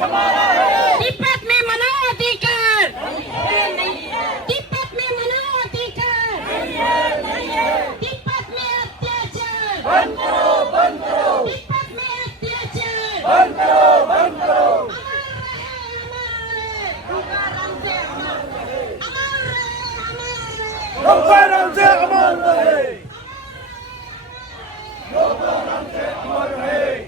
तिब्बत में मनाओ अधिकार, तिब्बत में मनाओ अधिकार, तिब्बत में अत्याचार बंद करो, तिब्बत में अत्याचार बंद करो। अमर रहे।